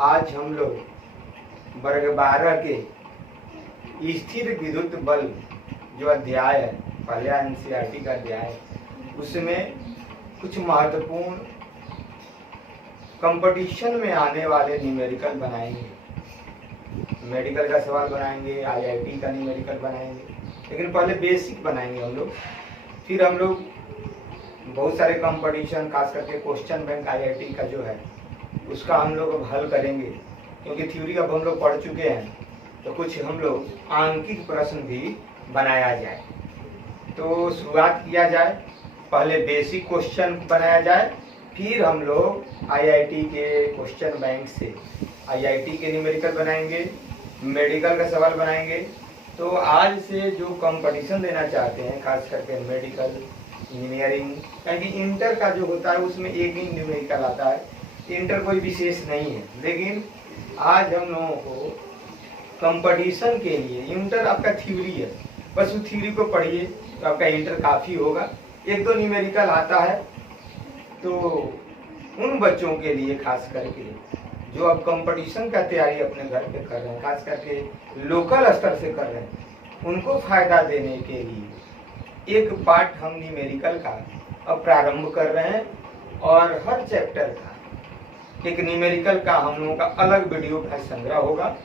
आज हम लोग वर्ग 12 के स्थिर विद्युत बल जो अध्याय है, पहले एनसीईआरटी का अध्याय है, उसमें कुछ महत्वपूर्ण कंपटीशन में आने वाले न्यूमेरिकल बनाएंगे। मेडिकल का सवाल बनाएंगे, आईआईटी का न्यूमेरिकल बनाएंगे, लेकिन पहले बेसिक बनाएंगे हम लोग। फिर हम लोग बहुत सारे कंपटीशन, खास करके क्वेश्चन बैंक आईआईटी का जो है उसका हम लोग अब हल करेंगे, क्योंकि थ्योरी अब हम लोग पढ़ चुके हैं। तो कुछ हम लोग आंकिक प्रश्न भी बनाया जाए। तो शुरुआत किया जाए, पहले बेसिक क्वेश्चन बनाया जाए, फिर हम लोग आईआईटी के क्वेश्चन बैंक से आईआईटी के न्यूमेरिकल बनाएंगे, मेडिकल का सवाल बनाएंगे। तो आज से जो कंपटीशन देना चाहते हैं, खास करके मेडिकल, इंजीनियरिंग, क्योंकि इंटर का जो होता है उसमें एक ही न्यूमेरिकल आता है, इंटर कोई विशेष नहीं है। लेकिन आज हम लोगों को कंपटीशन के लिए, इंटर आपका थ्योरी है, बस उस थ्योरी को पढ़िए तो आपका इंटर काफ़ी होगा। एक दो न्यूमेरिकल आता है तो उन बच्चों के लिए, खास करके जो अब कंपटीशन का तैयारी अपने घर पे कर रहे हैं, खास करके लोकल स्तर से कर रहे हैं, उनको फायदा देने के लिए एक पार्ट हम न्यूमेरिकल का अब प्रारंभ कर रहे हैं। और हर चैप्टर का एक न्यूमेरिकल का हम लोगों का अलग वीडियो का संग्रह होगा,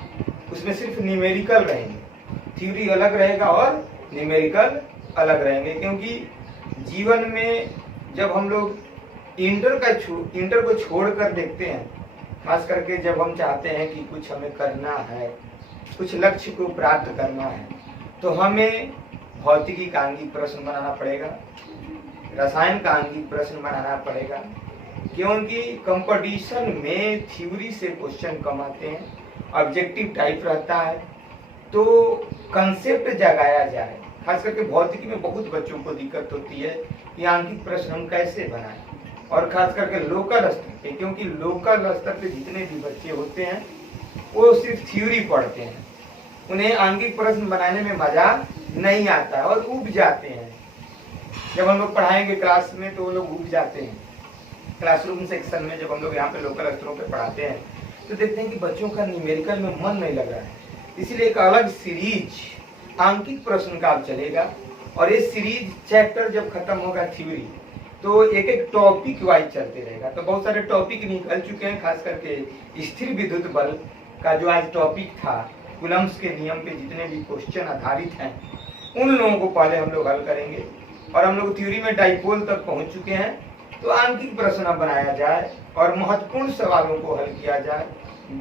उसमें सिर्फ न्यूमेरिकल रहेंगे, थ्योरी अलग रहेगा और न्यूमेरिकल अलग रहेंगे। क्योंकि जीवन में जब हम लोग इंटर को छोड़कर देखते हैं, खास करके जब हम चाहते हैं कि कुछ हमें करना है, कुछ लक्ष्य को प्राप्त करना है, तो हमें भौतिकी का आंगिक प्रश्न बनाना पड़ेगा, रसायन का आंगिक प्रश्न बनाना पड़ेगा, क्योंकि कंपटीशन में थ्योरी से क्वेश्चन कम आते हैं, ऑब्जेक्टिव टाइप रहता है। तो कंसेप्ट जगाया जाए, खास करके भौतिकी में बहुत बच्चों को दिक्कत होती है कि आंकिक प्रश्न हम कैसे बनाएं, और खास करके लोकल स्तर पे, क्योंकि लोकल स्तर पे जितने भी बच्चे होते हैं वो सिर्फ थ्योरी पढ़ते हैं, उन्हें आंकिक प्रश्न बनाने में मजा नहीं आता है और ऊब जाते हैं। जब हम लोग पढ़ाएंगे क्लास में तो वो लोग ऊब जाते हैं। क्लासरूम सेक्शन में जब हम लोग यहाँ पे लोकल स्तरों पे पढ़ाते हैं तो देखते हैं कि बच्चों का न्यूमेरिकल में मन नहीं लग रहा है, इसलिए एक अलग सीरीज आंकिक प्रश्न का चलेगा। और ये सीरीज चैप्टर जब खत्म होगा थ्योरी, तो एक एक टॉपिक वाइज चलते रहेगा। तो बहुत सारे टॉपिक निकल चुके हैं, खास करके स्थिर विद्युत बल का जो आज टॉपिक था, कूलम्ब्स के नियम पे जितने भी क्वेश्चन आधारित हैं उन लोगों को पहले हम लोग हल करेंगे। और हम लोग थ्योरी में डाइपोल तक पहुंच चुके हैं, तो आंकिक प्रश्न बनाया जाए और महत्वपूर्ण सवालों को हल किया जाए,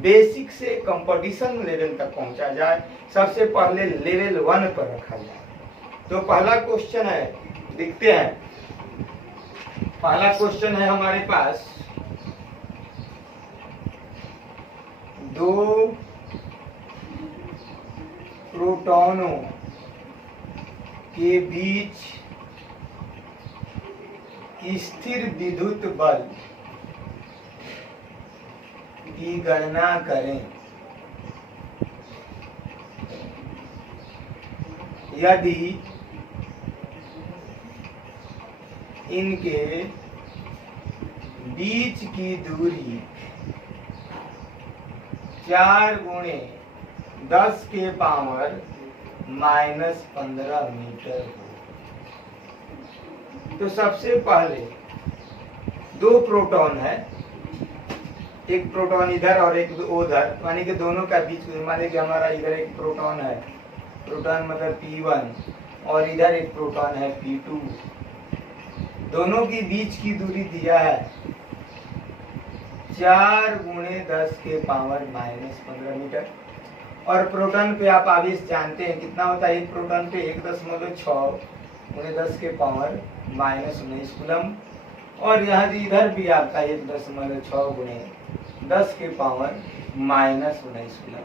बेसिक से कंपटीशन लेवल तक पहुंचा जाए, सबसे पहले लेवल 1 पर रखा जाए। तो पहला क्वेश्चन है, देखते हैं। पहला क्वेश्चन है हमारे पास, दो प्रोटॉनों के बीच स्थिर विद्युत बल की गणना करें यदि इनके बीच की दूरी 4 गुणे 10 के पावर -15 मीटर हो। तो सबसे पहले दो प्रोटॉन है, एक प्रोटॉन इधर और एक उधर, माने कि दोनों का बीच, माने कि हमारा इधर एक प्रोटॉन है, प्रोटॉन मतलब P1, और इधर एक प्रोटॉन है P2। दोनों की बीच की दूरी दिया है 4 गुणे 10 के पावर -15 मीटर। और प्रोटॉन पे आप आवेश जानते हैं कितना होता है, एक प्रोटॉन पे 1.6 गुणे 10 के पावर -19 कूलम। और यहाँ इधर भी आपका 1.6 गुणे 10 के पावर -19 कूलम।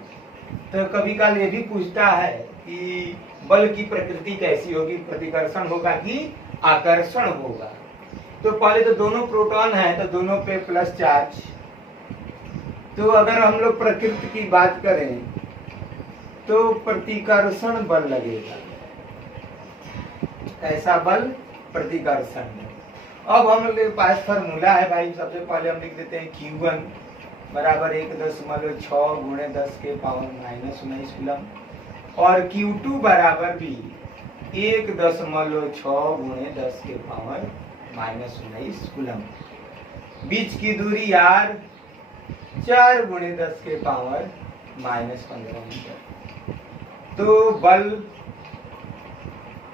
तो कभी काल ये भी पूछता है कि बल की प्रकृति कैसी होगी, प्रतिकर्षण होगा कि आकर्षण होगा। तो पहले तो दोनों प्रोटॉन है तो दोनों पे प्लस चार्ज। तो अगर हम लोग प्रकृति की बात करें तो प्रतिकर्षण बल लगेगा, ऐसा बल प्रतिकर्षण। अब हम लोग के पास फॉर्मूला है भाई, सबसे पहले हम लिख देते हैं Q1 बराबर 1.6 गुणे 10 के पावर -19 कूलम, और Q2 बराबर भी 1.6 गुणे 10 के पावर -19 कूलम। बीच की दूरी R 4 गुणे 10 के पावर -15 मीटर। तो बल,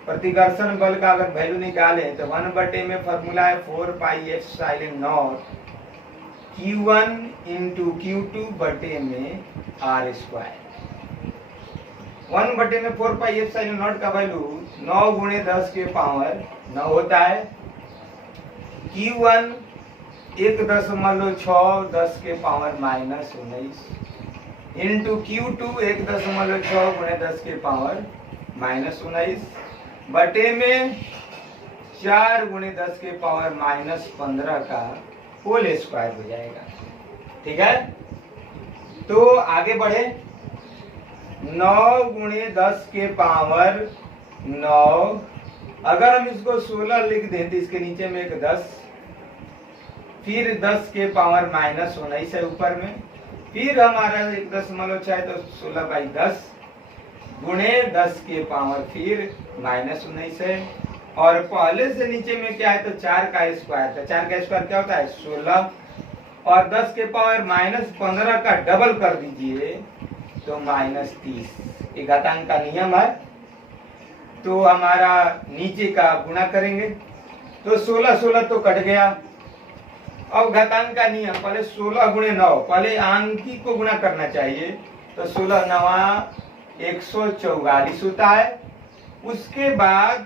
प्रतिकर्षण बल का अगर वैल्यू निकालें तो 1/, में फॉर्मूला है 4πε0 Q1 इंटू Q2 बटे में R²। 1/, में 4πε0 का वैल्यू 9 गुणे 10 के पावर 9 होता है। Q1 1.6 10 के पावर -19 इंटू Q2 1.6 गुणे 10 के पावर -19 बटे में 4 गुणे 10 के पावर -15 का होल स्क्वायर हो जाएगा। ठीक है, तो आगे बढ़े। 9 गुणे 10 के पावर 9, अगर हम इसको 16 लिख दें तो इसके नीचे में एक 10, फिर 10 के पावर -19 है ऊपर में, फिर हमारा 1.6 तो 16/10 गुणे 10 के पावर फिर -19 है, और पहले से नीचे में क्या है तो 4 का स्क्वायर था। 4 का स्क्वायर क्या होता है 16, और 10 के पावर -15 का डबल कर दीजिए तो -30। ये घातांक का नियम है। तो हमारा नीचे का गुणा करेंगे तो 16 तो कट गया। अब घातांक का नियम, पहले 16 गुणे 9, पहले आंकी को गुणा करना चाहिए, तो 16 9 144 होता है। उसके बाद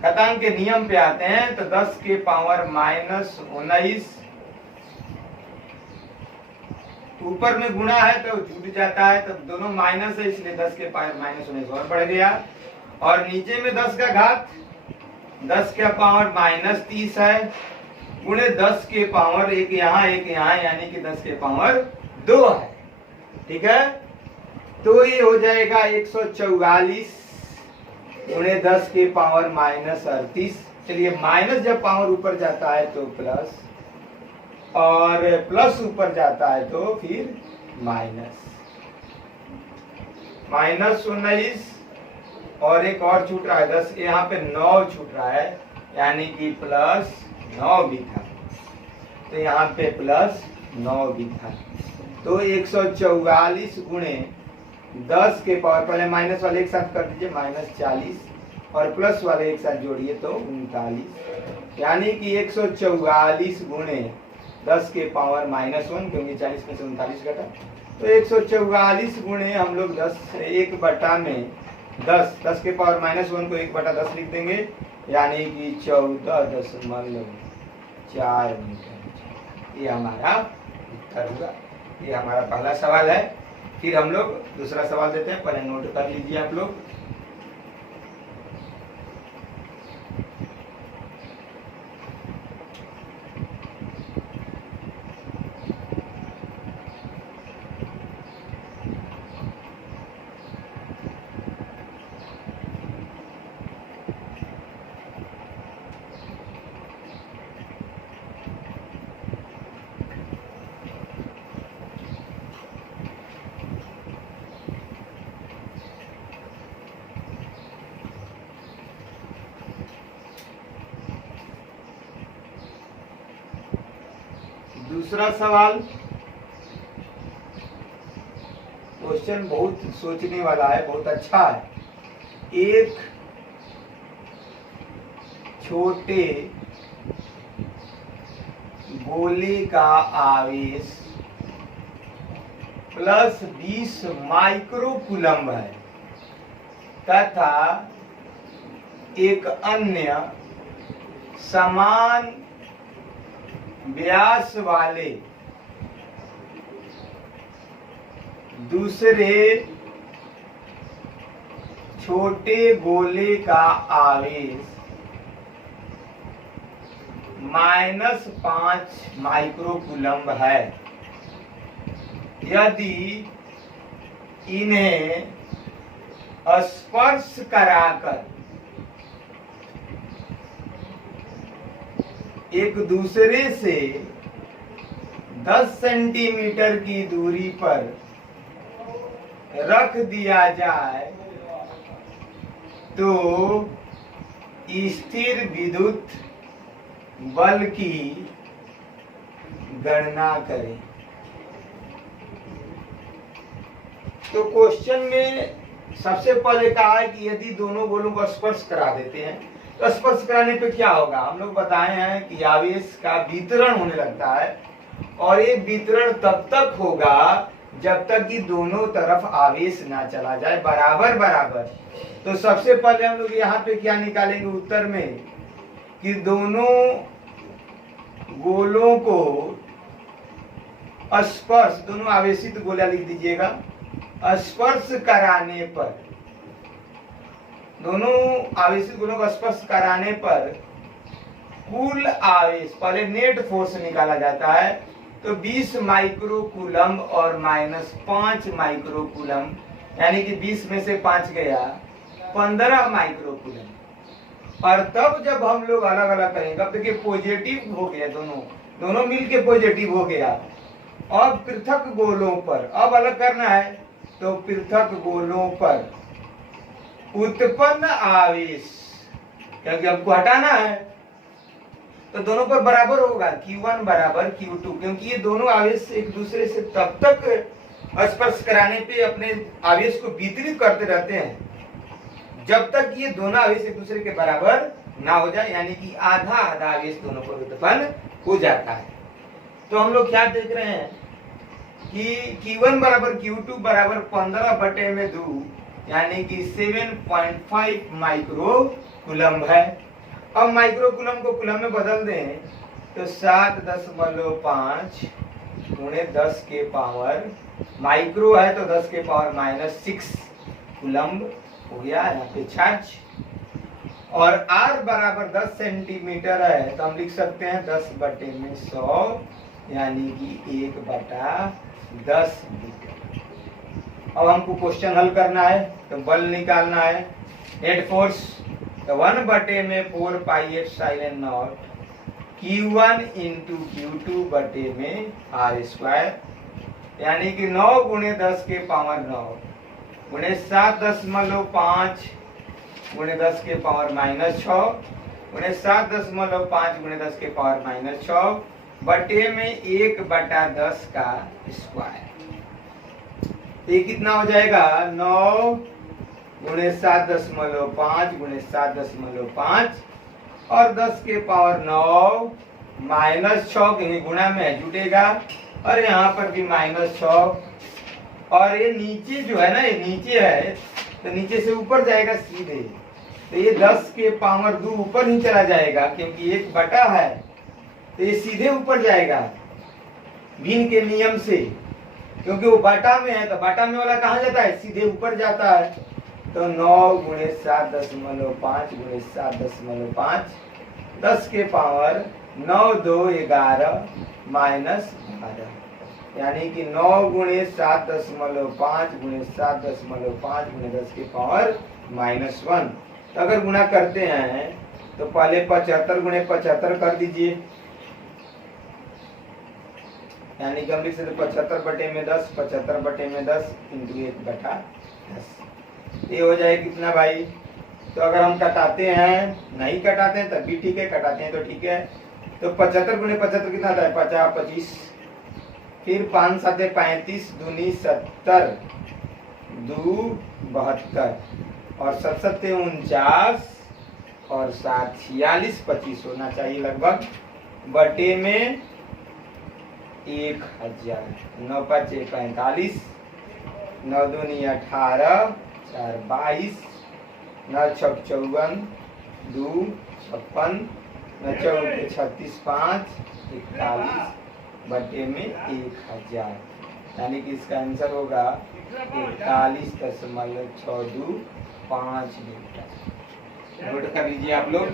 घातांक के नियम पे आते हैं तो 10 के पावर -19, ऊपर में गुणा है तो जुड़ जाता है, तो दोनों माइनस है इसलिए 10 के पावर -19 और बढ़ गया, और नीचे में 10 का घात 10 का पावर -30 है गुणे 10 के पावर एक यहाँ यानी कि 10 के पावर 2 है। ठीक है, तो ये हो जाएगा 144 गुणे 10 के पावर -38। चलिए, माइनस जब पावर ऊपर जाता है तो प्लस, और प्लस ऊपर जाता है तो फिर माइनस। -19 और एक और छूट रहा है 10, यहाँ पे 9 छूट रहा है, यानी कि +9 भी था, तो यहाँ पे +9 भी था। तो 144 गुणे 10 के पावर, पहले माइनस वाले एक साथ कर दीजिए -40, और प्लस वाले एक साथ जोड़िए तो 39, यानी कि 144 गुणे 10 के पावर -1, क्योंकि 40 में से 39 घटा, तो 144 गुणे हम लोग 10 1 बटा में 10 के पावर -1 को 1/10 लिख देंगे, यानी कि 14.4 मीटर। ये हमारा उत्तर हुआ। ये हमारा पहला सवाल है। फिर हम लोग दूसरा सवाल देते हैं, पहले नोट कर लीजिए आप लोग। दूसरा सवाल, क्वेश्चन बहुत सोचने वाला है, बहुत अच्छा है। एक छोटे गोले का आवेश +20 माइक्रोकूलम्ब है तथा एक अन्य समान व्यास वाले दूसरे छोटे गोले का आवेश -5 माइक्रोकूलम्ब है। यदि इन्हें स्पर्श कराकर एक दूसरे से 10 सेंटीमीटर की दूरी पर रख दिया जाए तो स्थिर विद्युत बल की गणना करें। तो क्वेश्चन में सबसे पहले कहा है कि यदि दोनों गोलों को स्पर्श करा देते हैं तो स्पर्श कराने पे क्या होगा। हम लोग बताए हैं कि आवेश का वितरण होने लगता है और ये वितरण तब तक होगा जब तक कि दोनों तरफ आवेश ना चला जाए बराबर बराबर। तो सबसे पहले हम लोग यहाँ पे क्या निकालेंगे उत्तर में कि दोनों गोलों को स्पर्श, दोनों आवेशित गोला लिख दीजिएगा, स्पर्श कराने पर, दोनों आवेशित गोलों का स्पर्श कराने पर कुल आवेश, पहले नेट फोर्स निकाला जाता है तो 20 माइक्रो कूलम और -5 माइक्रो कूलम, यानी कि 20 में से 5 गया 15 माइक्रो कूलम। और तब जब हम लोग अलग अलग करेंगे, अब देखिए पॉजिटिव हो गया, दोनों मिलके पॉजिटिव हो गया। अब पृथक गोलों पर अब अलग करना है तो पृथक गोलों पर उत्पन्न आवेश, क्योंकि हमको हटाना है तो दोनों पर बराबर होगा Q1 बराबर Q2, क्योंकि ये दोनों आवेश एक दूसरे से तब तक स्पर्श कराने पे अपने आवेश को वितरित करते रहते हैं जब तक ये दोनों आवेश एक दूसरे के बराबर ना हो जाए, यानी कि आधा आधा आवेश दोनों पर उत्पन्न हो जाता है। तो हम लोग क्या देख रहे हैं कि Q1 बराबर Q2 बराबर 15/2, यानी कि 7.5 माइक्रो कूलम है। अब माइक्रो कूलम को कूलम में बदल दें तो 7.5 गुणे 10 के पावर, माइक्रो है तो 10 के पावर -6 कूलम हो गया यहाँ पे चार्ज। और R बराबर 10 सेंटीमीटर है तो हम लिख सकते हैं 10/100, यानी कि 1/10 मीटर। अब हमको क्वेश्चन हल करना है तो बल निकालना है, नेट फोर्स, तो 1/4 pi epsilon not Q1 into Q2 बटे में R², यानी कि 9 गुणे 10 के पावर 9 गुणे 7.5 गुणे 10 के पावर -6 गुणे 7.5 गुणे 10 के पावर -6 बटे में 1/10 का स्क्वायर। ये कितना हो जाएगा 9 गुणे 7.5 गुणे 7.5 और 10 के पावर 9 -6 के गुणा में जुटेगा और यहाँ पर भी -6, और ये नीचे जो है ना, ये नीचे है तो नीचे से ऊपर जाएगा सीधे, तो ये 10 के पावर 2 ऊपर ही चला जाएगा क्योंकि 1 है तो ये सीधे ऊपर जाएगा भिन्न के नियम से, क्योंकि वो बटा में है तो बटा में वाला कहाँ जाता है, सीधे ऊपर जाता है। तो 9 गुणे 7.5 गुणे 7.5, 10 के पावर 9 2 11 -12, यानी कि 9 गुणे 7.5 गुणे 7.5 गुणे 10 के पावर -1। तो अगर गुणा करते हैं तो पहले 75 गुणे 75 कर दीजिए, यानी कि हम लिख सकते 75/10, 75/10 इंटू 1/10, ये हो जाए कितना भाई। तो अगर हम कटाते हैं, नहीं कटाते हैं तब भी ठीक है, कटाते हैं तो ठीक है। तो 75 गुणे 75 कितना आता है 50 25, फिर 5 7 35 दूनी 70 2 72 और 7 7 49 और 7 46 25 होना चाहिए लगभग, बटे में 1000, 9 5 45, 9 दूनी 18, 4 22, 9 6 54, 2 56, 9 4 36 5 41 बटे में 1000, यानी कि इसका आंसर होगा 41.62 मीटर। नोट कर लीजिए आप लोग।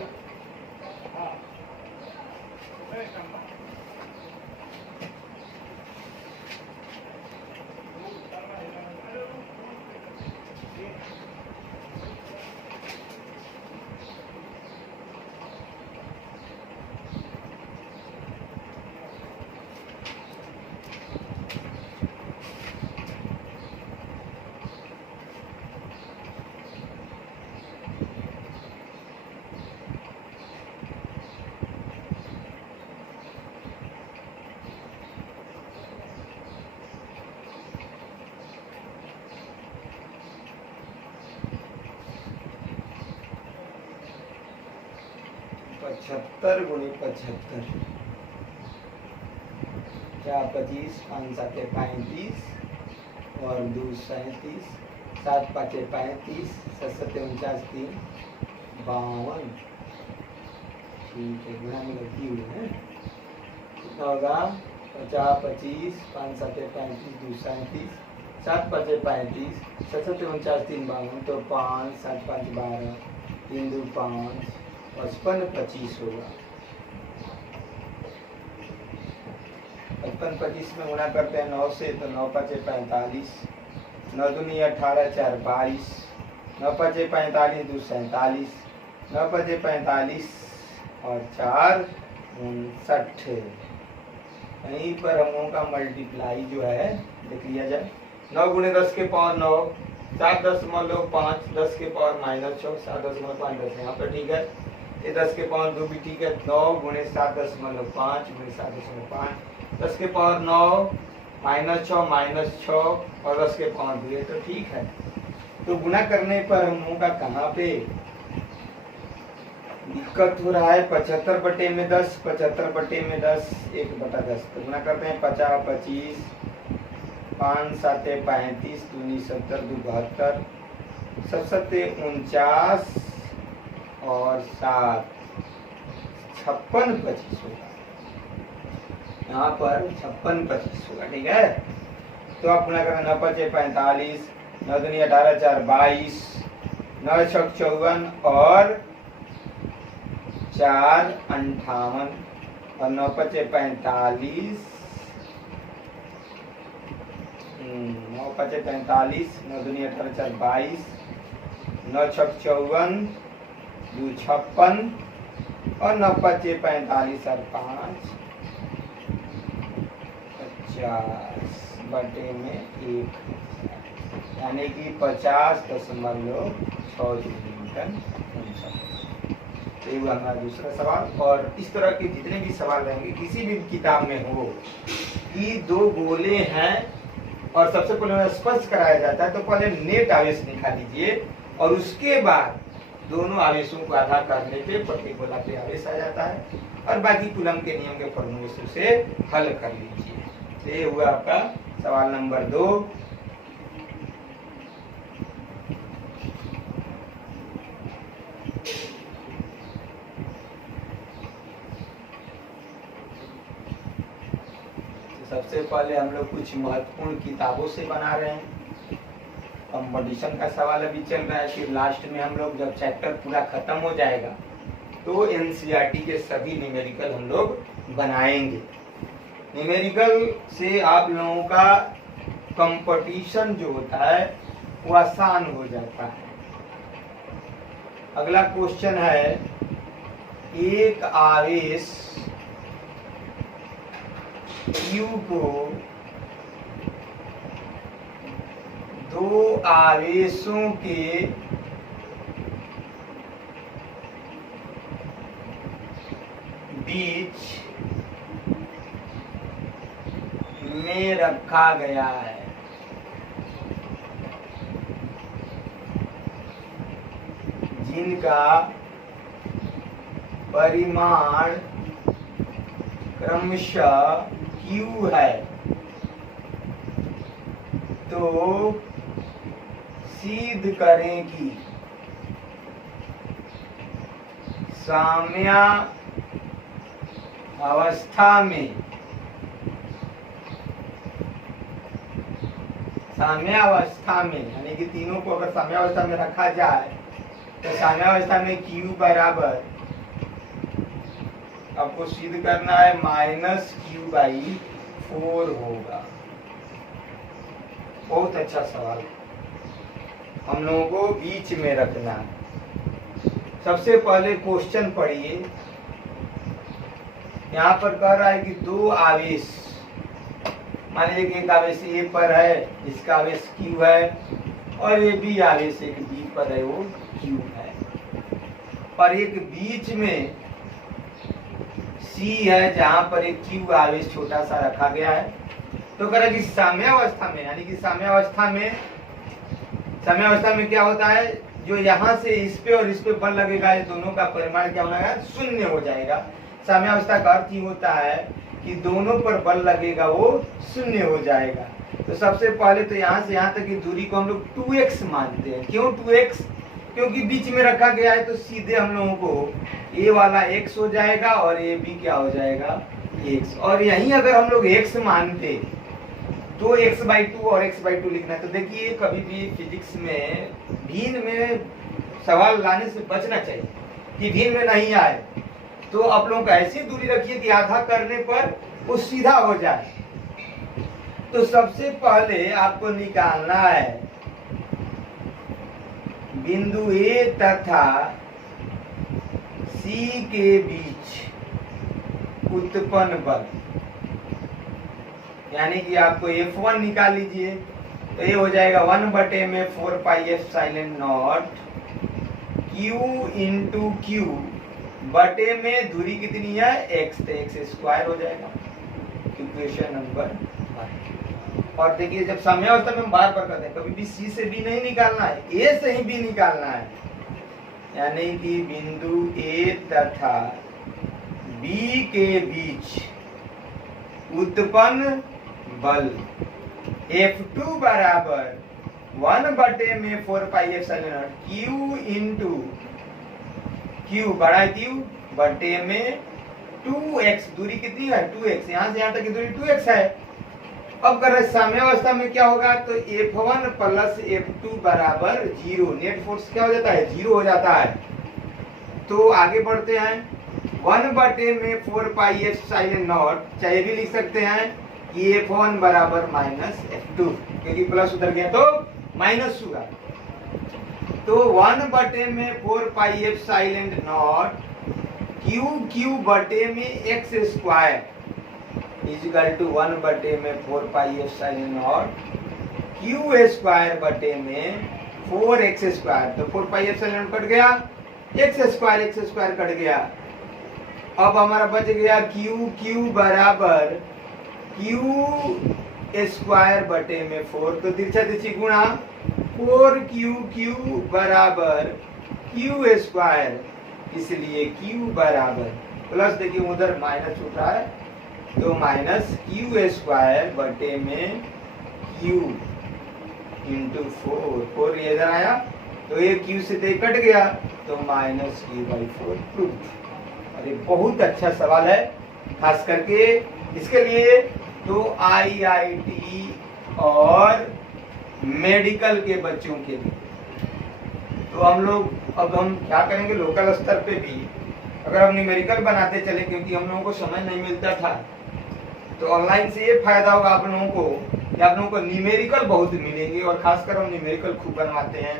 75 गुणे 75, 4 25, 5 7 35 और 2 37, 7 5 35, 7 7 49, 3 52। ठीक है, गुणा में गलती हुई है। कितना होगा? 50 25, 5 7 35, 2 37, 7 5 35, 7 7 49, 3 52। तो 5 7 5 12, 3 2 5, 55 25 होगा। 55 25 में गुणा करते हैं 9 से, तो 9 5 45, 9 दूनी 18, 4 22, 9 5 45, 2 47, 9 5 45 और 4 59। यहीं पर हम लोगों का मल्टीप्लाई जो है देख लिया जाए। 9 गुणे 10 के पावर 9, 7.5, 10 के पावर -6, 7.5 10 यहाँ पर ठीक है। ये 10 के पावर 2 भी ठीक है। 9 गुणे 7.5 गुणे 7.5, 10 के पावर 9 -6 और 10 के पावर 2, तो ठीक है। तो गुणा करने पर हम लोगों का कहाँ पे दिक्कत हो रहा है? 75 बटे में 10, 75 बटे में 10, 1/10। तो गुणा करते हैं 50 25, 5 7 35, 2 70, 2 72, 7 7 49 और 7 56 25 होगा। यहाँ पर 56 25 होगा, ठीक है। तो आप गुणा करें 9 5 45, 9 दूनी 18, 4 22, 9 6 54 और 4 58 और 9 5 45, 9 5 45, 9 दूनी 18, 4 22, 9 6 54, 2 56 और 9 5 45 और 5 50 बटे में 1, यानी कि 50.6 न्यूटन। ये हुआ हमारा दूसरा सवाल। और इस तरह के जितने भी सवाल रहेंगे किसी भी किताब में हो कि 2 गोले हैं और सबसे पहले उन्हें स्पर्श कराया जाता है, तो पहले नेट आवेश निकाल लीजिए और उसके बाद दोनों आवेशों को आधा करने पे प्रतिगोला पे आवेश आ जाता है और बाकी कूलम के नियम के फॉर्मूले से हल कर लीजिए। ये हुआ आपका सवाल नंबर 2। सबसे पहले हम लोग कुछ महत्वपूर्ण किताबों से बना रहे हैं। कंपटीशन का सवाल अभी चल रहा है, फिर लास्ट में हम लोग जब चैप्टर पूरा खत्म हो जाएगा तो एनसीईआरटी के सभी न्यूमेरिकल हम लोग बनाएंगे। न्यूमेरिकल से आप लोगों का कंपटीशन जो होता है वो आसान हो जाता है। अगला क्वेश्चन है, एक आवेश Q को 2 आवेशों के बीच में रखा गया है। जिनका परिमाण क्रमशः Q है, तो सिद्ध करें कि साम्यावस्था में यानी कि तीनों को अगर साम्यावस्था में रखा जाए तो साम्यावस्था में Q बराबर आपको सिद्ध करना है -Q/4 होगा। बहुत अच्छा सवाल। हम लोगों को बीच में रखना है। सबसे पहले क्वेश्चन पढ़िए। यहाँ पर कह रहा है कि 2 आवेश, मान लीजिए कि एक आवेश A पर है जिसका आवेश Q है और ये B आवेश एक B पर है वो Q है, और एक बीच में C है जहां पर एक Q आवेश छोटा सा रखा गया है। तो कह रहा है कि साम्यावस्था में, यानी कि साम्यावस्था में क्या होता है, जो यहाँ से इस पे और इस पे बल लगेगा, ये दोनों का परिमाण क्या होगा, शून्य हो जाएगा। साम्यावस्था का अर्थ ही होता है कि दोनों पर बल लगेगा वो शून्य हो जाएगा। तो सबसे पहले तो यहाँ से यहाँ तक की दूरी को हम लोग 2x मानते हैं। क्यों 2x? क्योंकि बीच में रखा गया है, तो सीधे हम लोगों को a वाला x हो जाएगा और a b क्या हो जाएगा, x। और यहीं अगर हम लोग x मानते तो x/2 और x/2 लिखना है। तो देखिए कभी भी फिजिक्स में भिन्न में सवाल लाने से बचना चाहिए कि भिन्न में नहीं आए। तो आप लोग ऐसी दूरी रखिए कि आधा करने पर वो सीधा हो जाए। तो सबसे पहले आपको निकालना है बिंदु A तथा C के बीच उत्पन्न बल, यानी कि आपको F1 निकाल लीजिए। तो ये हो जाएगा 1/4πε0 Q इंटू Q बटे में दूरी कितनी है, x, तो x² हो जाएगा। Equation number 1। और देखिए जब साम्यावस्था में हम बार बार करते हैं, कभी भी C से B नहीं निकालना है, A से ही B निकालना है। यानी कि बिंदु A तथा B के बीच उत्पन्न बल F2 बराबर 1/4πε0 Q इंटू Q बड़ा Q बटे में 2x, दूरी कितनी है 2x, यहाँ से यहाँ तक की दूरी 2x है। अब कर रहे साम्यावस्था में क्या होगा, तो F1 प्लस F2 बराबर 0, नेट फोर्स क्या हो जाता है, 0 हो जाता है। तो आगे बढ़ते हैं 1/4πε0, चाहे भी लिख सकते हैं कि F1 बराबर -F2, क्योंकि प्लस उधर गया तो माइनस हुआ। तो 1/4πε0 Q बटे में x² इजिकल टू 1/4πε0 Q² बटे में 4x²। तो 4πε कट गया, x² कट गया। अब हमारा बच गया Q बराबर Q² बटे में 4, तो तिरछा तिरछी गुणा 4Q बराबर Q², इसलिए Q बराबर प्लस, देखिए उधर माइनस उठा है तो -Q² बटे में Q इंटू 4 ये इधर आया तो ये Q से दे कट गया तो -Q/4 प्रूफ। अरे बहुत अच्छा सवाल है, खास करके इसके लिए तो IIT और मेडिकल के बच्चों के लिए। तो अब हम क्या करेंगे, लोकल स्तर पे भी अगर हम न्यूमेरिकल बनाते चले, क्योंकि हम लोगों को समय नहीं मिलता था, तो ऑनलाइन से ये फायदा होगा आप लोगों को कि आप लोगों को न्यूमेरिकल बहुत मिलेंगे। और खासकर हम न्यूमेरिकल खूब बनवाते हैं,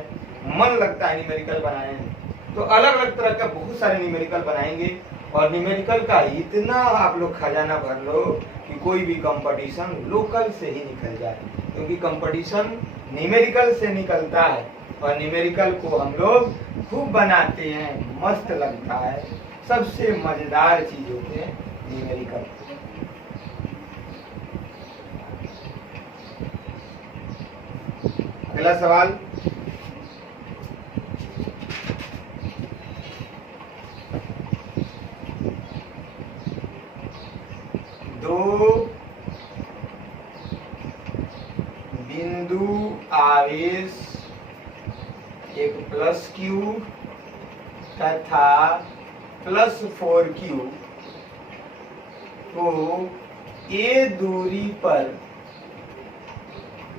मन लगता है न्यूमेरिकल बनाए हैं। तो अलग अलग तरह का बहुत सारे न्यूमेरिकल बनाएंगे और न्यूमेरिकल का इतना आप लोग खजाना भर लो कि कोई भी कंपटीशन लोकल से ही निकल जाए, क्योंकि कंपटीशन न्यूमेरिकल से निकलता है और न्यूमेरिकल को हम लोग खूब बनाते हैं, मस्त लगता है, सबसे मजेदार चीज होते हैं न्यूमेरिकल। अगला सवाल, दो बिंदु आवेश एक +Q तथा +4Q को A दूरी पर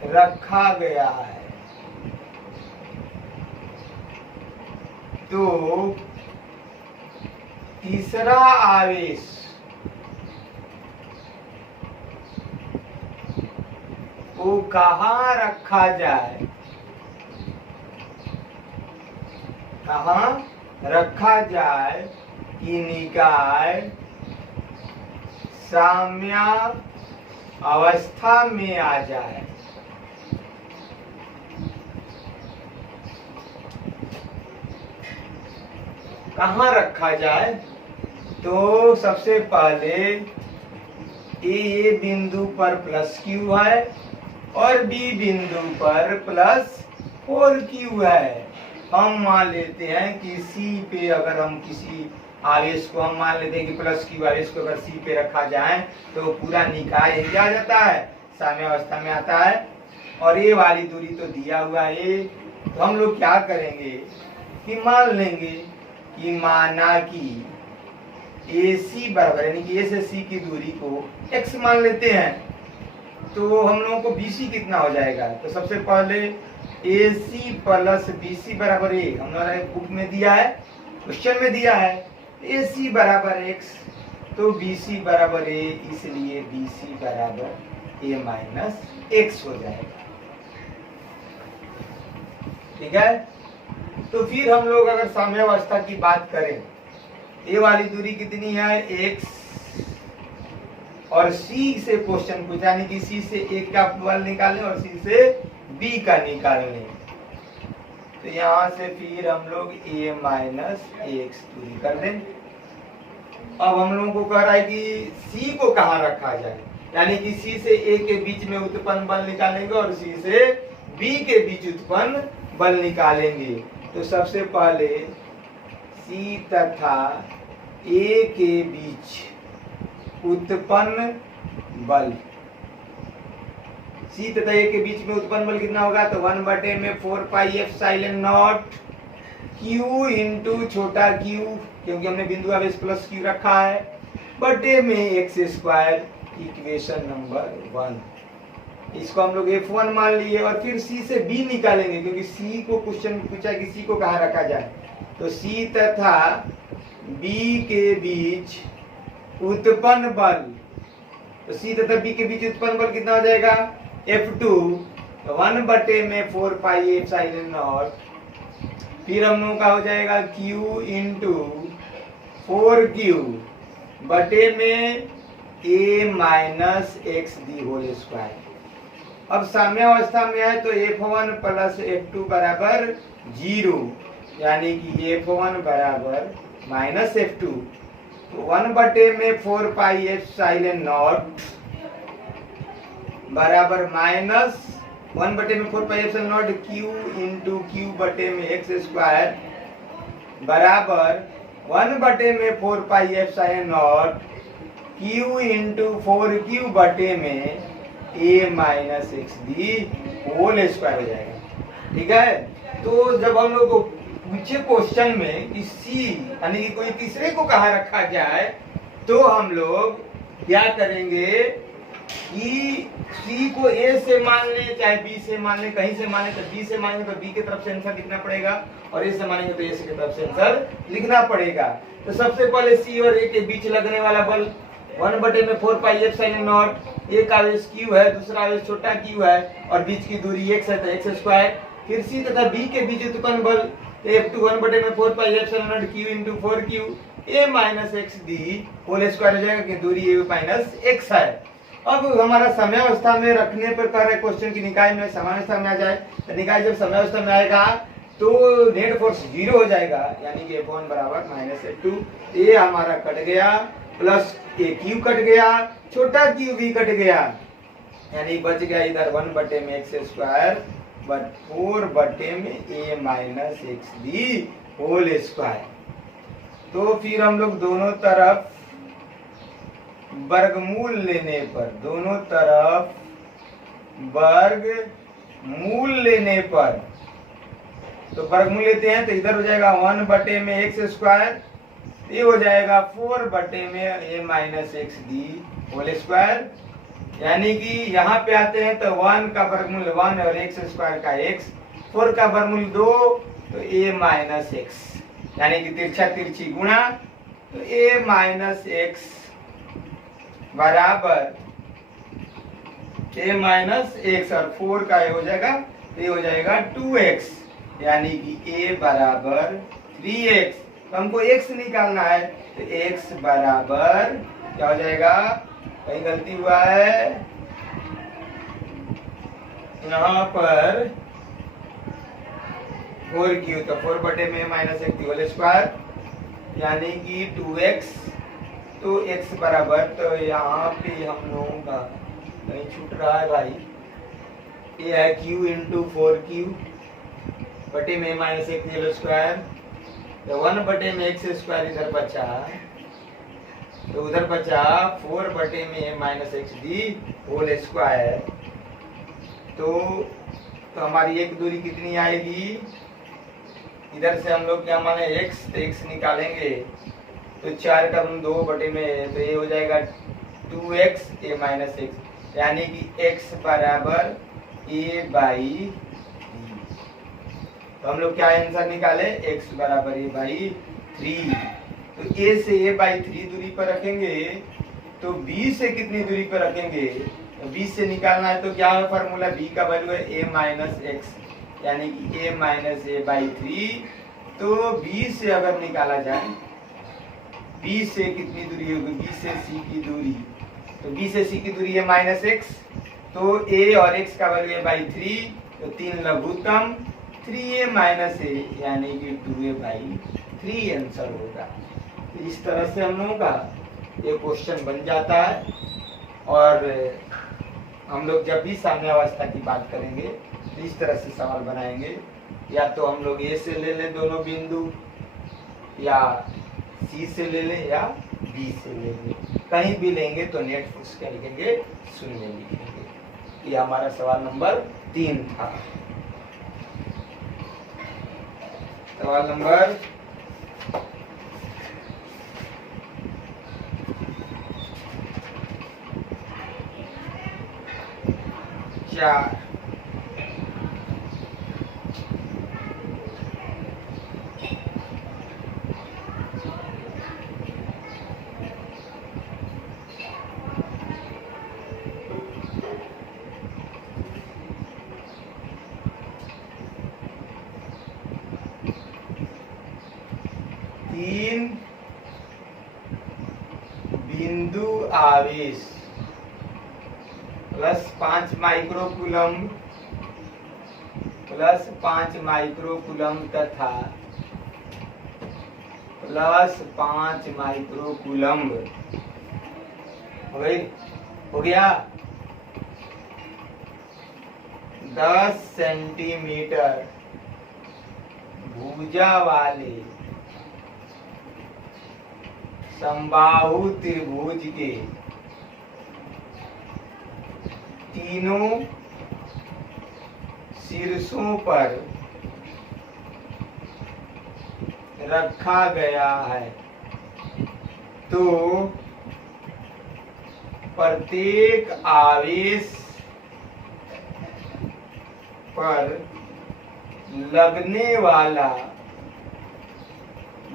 रखा गया है, तो तीसरा आवेश को कहाँ रखा जाए, कहाँ रखा जाए कि निकाय साम्य अवस्था में आ जाए। कहाँ रखा जाए, तो सबसे पहले ए बिंदु पर +Q है और बी बिंदु पर +4Q है। हम मान लेते हैं कि सी पे अगर हम किसी आवेश को हम मान लेते हैं कि प्लस क्यू आवेश को अगर सी पे रखा जाए तो पूरा निकाय यही आ जाता है, साम्यावस्था में आता है। और ये वाली दूरी तो दिया हुआ है, तो हम लोग क्या करेंगे कि मान लेंगे कि माना कि AC बराबर यानी कि A से C की दूरी को x मान लेते हैं, तो हम लोगों को BC कितना हो जाएगा। तो सबसे पहले AC प्लस BC बराबर a, हमारे बुक में दिया है, क्वेश्चन में दिया है AC बराबर x, तो BC बराबर a, इसलिए BC बराबर a माइनस x हो जाएगा। ठीक है, तो फिर हम लोग अगर साम्यावस्था की बात करें, ए वाली दूरी कितनी है x, और C से क्वेश्चन पूछा, यानी कि C से A का बल निकालें और C से B का निकाल लें। तो यहाँ से फिर हम लोग A माइनस x दूरी कर दें। अब हम लोगों को कह रहा है कि C को कहाँ रखा जाए, यानी कि C से A के बीच में उत्पन्न बल निकालेंगे और C से B के बीच उत्पन्न बल निकालेंगे। तो सबसे पहले C तथा A के बीच उत्पन्न बल, C तथा A के बीच में उत्पन्न बल कितना होगा, तो 1/4 pi epsilon nought Q into छोटा q, क्योंकि हमने बिंदु आवेश प्लस q रखा है, बटे में x स्क्वायर, इक्वेशन नंबर 1। इसको हम लोग F1 मान लिए और फिर C से B निकालेंगे, क्योंकि C को क्वेश्चन पूछा कि C को कहाँ रखा जाए। तो C तथा B के बीच उत्पन्न बल, तो C तथा B के बीच उत्पन्न बल कितना हो जाएगा, F2, 1/4 पाई एप्सिलॉन नॉट, फिर हम लोगों का हो जाएगा Q इंटू 4Q बटे में A minus x the whole square. अब साम्यावस्था में है तो F1 प्लस F2 बराबर 0, यानी कि F1 बराबर माइनस F2, तो 1/4 पाई एप्सिलॉन नॉट बराबर minus 1/4 pi epsilon nought Q into Q बटे में एक्स स्क्वायर बराबर 1/4 pi epsilon nought Q into 4Q बटे में A minus x the whole square हो जाएगा। ठीक है, तो जब हम लोग पूछे क्वेश्चन में कि C यानी कि कोई तीसरे को कहाँ रखा जाए, तो हम लोग क्या करेंगे कि C को A से मान ले चाहे B से मान ले, कहीं से माने तो B से माने तो B की तरफ से आंसर लिखना पड़ेगा, और A से मानेंगे तो A की तरफ से आंसर लिखना पड़ेगा। तो सबसे पहले C और A के बीच लगने वाला बल 1/4 पाई एप्सिलॉन नॉट, एक आवेश Q है, दूसरा आवेश छोटा q है, और बीच की दूरी x है तो x स्क्वायर। फिर C तथा B के बीच उत्पन्न बल F2 1/4 pi epsilon nought Q into 4Q A minus x the whole square हो जाएगा, कि दूरी A माइनस x है। अब हमारा साम्यावस्था में रखने पर कह रहे क्वेश्चन की निकाय में साम्यावस्था में आ जाए, तो निकाय जब साम्यावस्था में आएगा तो नेट फोर्स 0 हो जाएगा, यानी कि F1 बराबर माइनस F2, ये हमारा कट गया, प्लस AQ कट गया, छोटा q भी कट गया, यानी बच गया इधर 1/x square 4 A minus x the whole square. तो फिर हम लोग दोनों तरफ वर्गमूल लेने पर, दोनों तरफ वर्गमूल लेने पर, तो वर्गमूल लेते हैं तो इधर हो जाएगा 1/x स्क्वायर, ये हो जाएगा 4 A minus x the whole square, यानी कि यहाँ पे आते हैं तो 1 का वर्गमूल 1 और x स्क्वायर का x, 4 का वर्गमूल 2 तो A माइनस एक्स, यानी कि तिरछा तिरछी गुणा, तो A माइनस एक्स बराबर A माइनस एक्स, और 4 का ये हो जाएगा, ये हो जाएगा 2x, यानी कि A बराबर 3x। तो हमको x निकालना है, तो x बराबर क्या हो जाएगा, कहीं गलती हुआ है यहाँ पर 4Q, तो 4 माइनस एक्स होल स्क्वायर, यानी कि 2x, तो x बराबर, तो यहाँ पे हम लोगों का कहीं छूट रहा है भाई, ये है Q इंटू 4Q बटे में minus x the whole square, तो 1 बटे में एक्स स्क्वायर इधर बचा, तो उधर बचा 4 बटे में minus x the whole square. तो हमारी एक दूरी कितनी आएगी, इधर से हम लोग क्या माने x, तो x निकालेंगे तो 4 का 2 बटे में, तो ये हो जाएगा 2x a माइनस एक्स, यानी कि x बराबर a बाई b। तो हम लोग क्या आंसर निकाले, x बराबर a बाई 3। तो a से a बाई 3 दूरी पर रखेंगे, तो b से कितनी दूरी पर रखेंगे, तो b से निकालना है तो क्या है फार्मूला, b का वैल्यू है a माइनस एक्स, यानी कि a माइनस ए बाई 3। तो b से अगर निकाला जाए, b से कितनी दूरी होगी, b से c की दूरी, तो b से c की दूरी है माइनस एक्स, तो a और x का वैल्यू है बाई 3, तो 3 लघुत्तम 3a माइनस ए, यानी कि 2a बाई 3 आंसर होगा। इस तरह से हम लोगों का ये क्वेश्चन बन जाता है। और हम लोग जब भी साम्य अवस्था की बात करेंगे तो इस तरह से सवाल बनाएंगे, या तो हम लोग ए से ले लें दोनों बिंदु, या सी से ले लें, या बी से ले लें, कहीं भी लेंगे तो नेट फुक्स क्या लिखेंगे, शून्य लिखेंगे। ये हमारा सवाल नंबर 3 था। सवाल नंबर 4, तीन बिंदु आवेश प्लस 5 माइक्रोकूलम प्लस 5 माइक्रोकूलम तथा प्लस 5 माइक्रोकूलम हो गया 10 सेंटीमीटर भुजा वाले समबाहु त्रिभुज के तीनों शीर्षों पर रखा गया है, तो प्रत्येक आवेश पर लगने वाला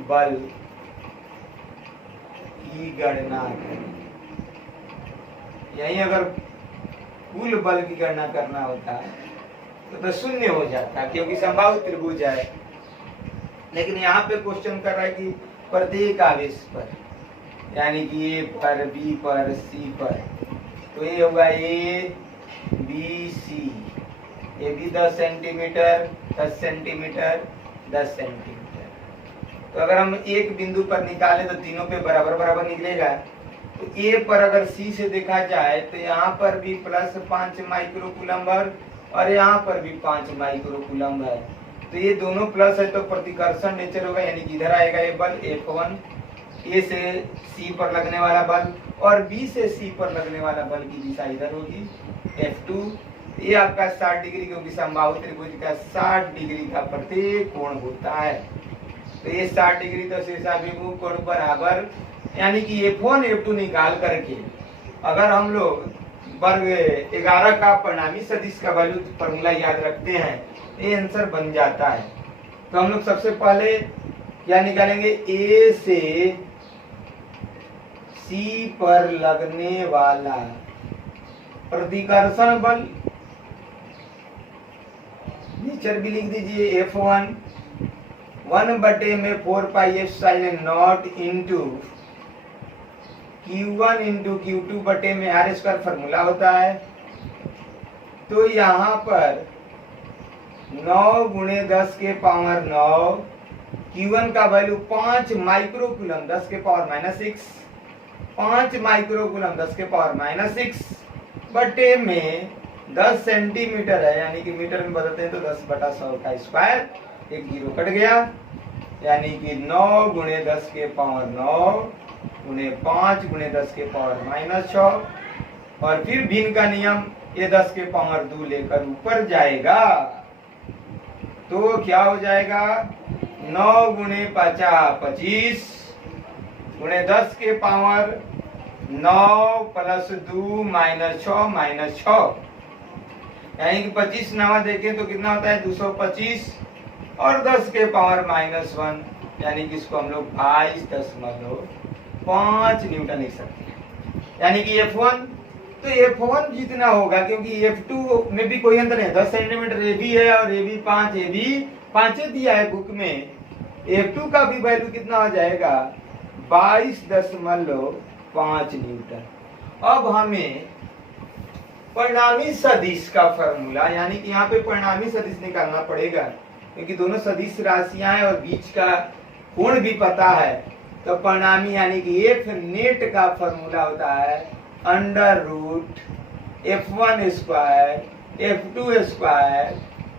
बल की गणना करें। यही अगर कुल बल की गणना करना होता तो शून्य हो जाता, क्योंकि समबाहु त्रिभुज है। लेकिन यहाँ पे क्वेश्चन कर रहा है कि प्रत्येक आवेश पर, यानी कि ए पर, बी पर, सी पर, तो ये होगा ए बी सी, ये भी 10 सेंटीमीटर 10 सेंटीमीटर 10 सेंटीमीटर। तो अगर हम एक बिंदु पर निकालें तो तीनों पे बराबर बराबर निकलेगा। तो ए पर अगर सी से देखा जाए तो यहाँ पर भी प्लस 5 माइक्रोकूलम है और यहाँ पर भी 5 माइक्रोकूलम है, तो ये दोनों प्लस है तो प्रतिकर्षण नेचर होगा, यानी कि इधर आएगा ये बल F1, ए से सी पर लगने वाला बल, और बी से सी पर लगने वाला बल की दिशा इधर होगी F2। ये आपका 60 डिग्री, क्योंकि समबाहु त्रिभुज का 60 डिग्री का प्रत्येक कोण होता है, तो ये 60 डिग्री तो शीर्षाभिमुख कोण बराबर, यानी कि F1 F2 निकाल करके अगर हम लोग वर्ग 11 का परिणामी सदिश का वैल्यू फॉर्मूला याद रखते हैं, ये आंसर बन जाता है। तो हम लोग सबसे पहले क्या निकालेंगे, ए से सी पर लगने वाला प्रतिकर्षण बल, नेचर भी लिख दीजिए F1 1 बटे में 4 पाई epsilon not into Q1 into Q2 बटे में R स्क्वायर फॉर्मूला होता है। तो यहाँ पर 9 गुणे 10 के पावर 9, Q1 का वैल्यू 5 माइक्रोकूलम 10 के पावर -6, 5 माइक्रोकूलम 10 के पावर -6 बटे में 10 सेंटीमीटर है, यानी कि मीटर में बदलते हैं तो 10/100 का स्क्वायर, एक जीरो कट गया, यानी कि 9 गुणे 10 के पावर 9 गुणे 5 गुणे 10 के पावर -6, और फिर भिन्न का नियम, ये 10 के पावर 2 लेकर ऊपर जाएगा तो क्या हो जाएगा, 9 गुणे 50 25 गुणे 10 के पावर 9 प्लस 2 -6 यानी कि 25 नवा देखें तो कितना होता है 225, और 10 के पावर -1 यानी कि इसको हम लोग 22.5 न्यूटन लिख सकते हैं। यानी कि F1, तो F1 जितना होगा, क्योंकि F2 में भी कोई अंतर नहीं है, 10 सेंटीमीटर ए भी है और ए भी 5 दिया है बुक में। F2 का भी वैल्यू कितना हो जाएगा 22.5 न्यूटन। अब हमें परिणामी सदिश का फॉर्मूला, यानी कि यहाँ पे परिणामी सदिश निकालना पड़ेगा, क्योंकि दोनों सदिश राशियां हैं और बीच का कोण भी पता है। तो परिणामी यानी कि F नेट का फॉर्मूला होता है √F1 square F2 square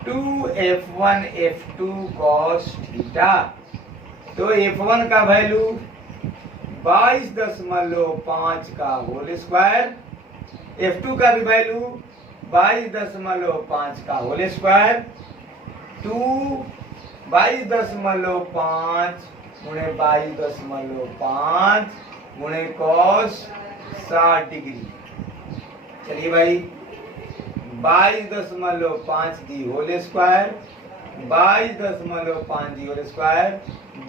2F1 F2 cos theta. तो F1 का वैल्यू 22.5 का होल स्क्वायर, F2 का भी वैल्यू 22.5 का होल स्क्वायर, 22.5 गुणे 22.5 गुणे cos 60 डिग्री। चलिए भाई, 22.5 the whole square 22.5 the whole square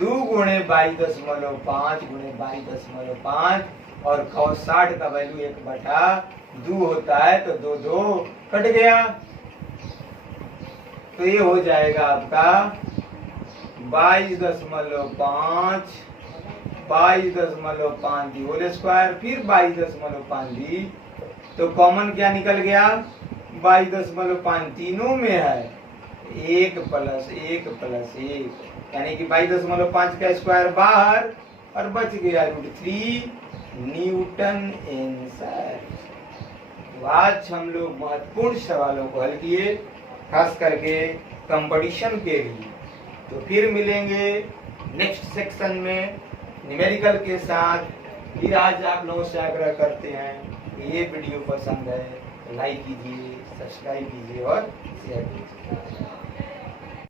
2 गुणे 22.5 गुणे 22.5, और cos 60 का वैल्यू 1/2 होता है, तो 2 कट गया, तो ये हो जाएगा आपका 22.5 दी होल स्क्वायर, फिर 22.5 दी, तो कॉमन क्या निकल गया 22.5 तीनों में है, 1 + 1 + 1, यानी कि 22.5 का स्क्वायर बाहर और बच गया √3 न्यूटन आंसर। तो आज हम लोग महत्वपूर्ण सवालों को हल किए, खास करके कंपटीशन के लिए। तो फिर मिलेंगे नेक्स्ट सेक्शन में न्यूमेरिकल के साथ। फिर आज आप लोगों से आग्रह करते हैं कि ये वीडियो पसंद है तो लाइक कीजिए, सब्सक्राइब कीजिए और शेयर कीजिए।